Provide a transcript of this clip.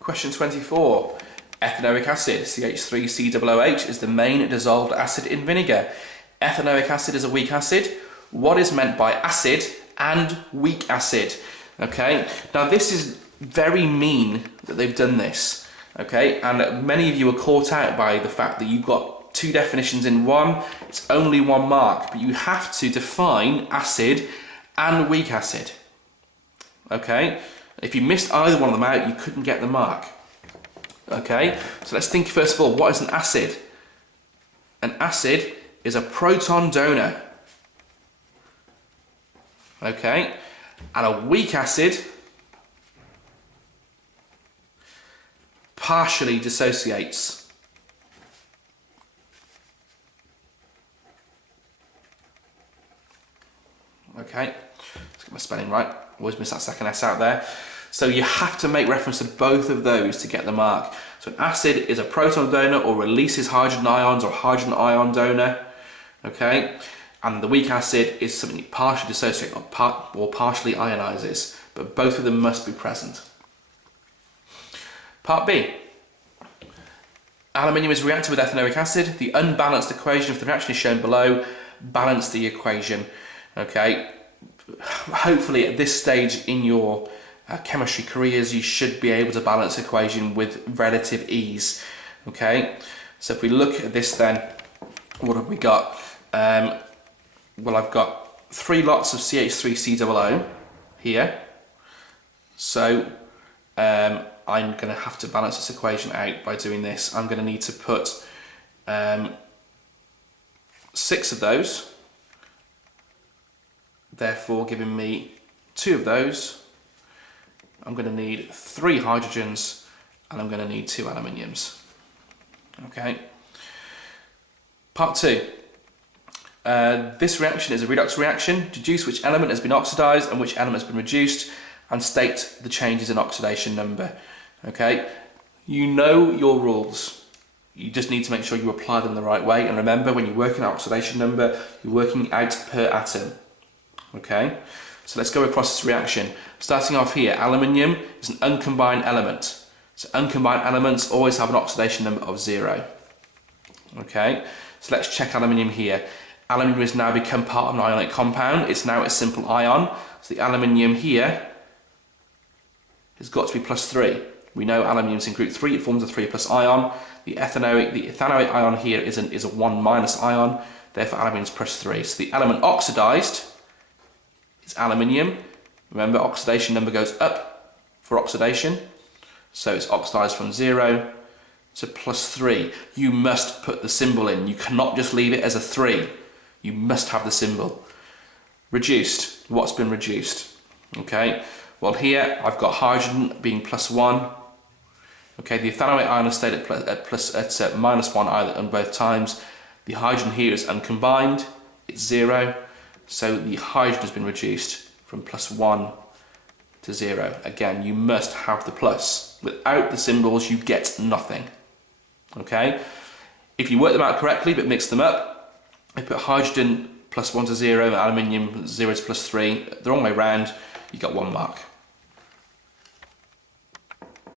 Question 24. Ethanoic acid, CH3COOH, is the main dissolved acid in vinegar. Ethanoic acid is a weak acid. What is meant by acid and weak acid? Okay, now this is very mean that they've done this. Okay, and many of you are caught out by the fact that you've got two definitions in one. It's only 1 mark, but you have to define acid and weak acid. Okay, if you missed either one of them out, you couldn't get the mark. Okay, so let's think first of all, what is an acid? An acid is a proton donor. Okay, and a weak acid partially dissociates. Okay, let's get my spelling right. Always miss that second S out there. So you have to make reference to both of those to get the mark. So an acid is a proton donor or releases hydrogen ions or hydrogen ion donor. Okay, and the weak acid is something you partially dissociate or partially ionizes, but both of them must be present. Part B. Aluminium is reacted with ethanoic acid. The unbalanced equation of the reaction is shown below. Balance the equation. Okay, hopefully at this stage in your chemistry careers you should be able to balance the equation with relative ease. Okay, so if we look at this then, what have we got? Well, I've got 3 lots of CH3COO here, so I'm going to have to balance this equation out by doing this. I'm going to need to put 6 of those, therefore giving me 2 of those. I'm going to need 3 hydrogens and I'm going to need 2 aluminiums. Okay. Part 2. This reaction is a redox reaction. Deduce which element has been oxidized and which element has been reduced and state the changes in oxidation number. Okay. You know your rules. You just need to make sure you apply them the right way, and remember, when you're working out oxidation number, you're working out per atom. Okay. So let's go across this reaction. Starting off here, aluminium is an uncombined element. So uncombined elements always have an oxidation number of 0. Okay, so let's check aluminium here. Aluminium has now become part of an ionic compound. It's now a simple ion. So the aluminium here has got to be +3. We know aluminium's in group 3, it forms a 3+ ion. The ethanoic ion here is a 1- ion, therefore aluminium's +3. So the element oxidized is aluminium. Remember, oxidation number goes up for oxidation, so it's oxidized from 0 to +3. You must put the symbol in. You cannot just leave it as a 3. You must have the symbol. Reduced. What's been reduced? Okay, well here I've got hydrogen being +1. Okay, the ethanoic ion has stayed at -1 either on both times. The hydrogen here is uncombined, it's 0. So the hydrogen has been reduced from +1 to 0. Again, you must have the plus. Without the symbols, you get nothing. Okay? If you work them out correctly but mix them up, I put hydrogen +1 to 0 and aluminium 0 to +3, the wrong way round, you got 1 mark.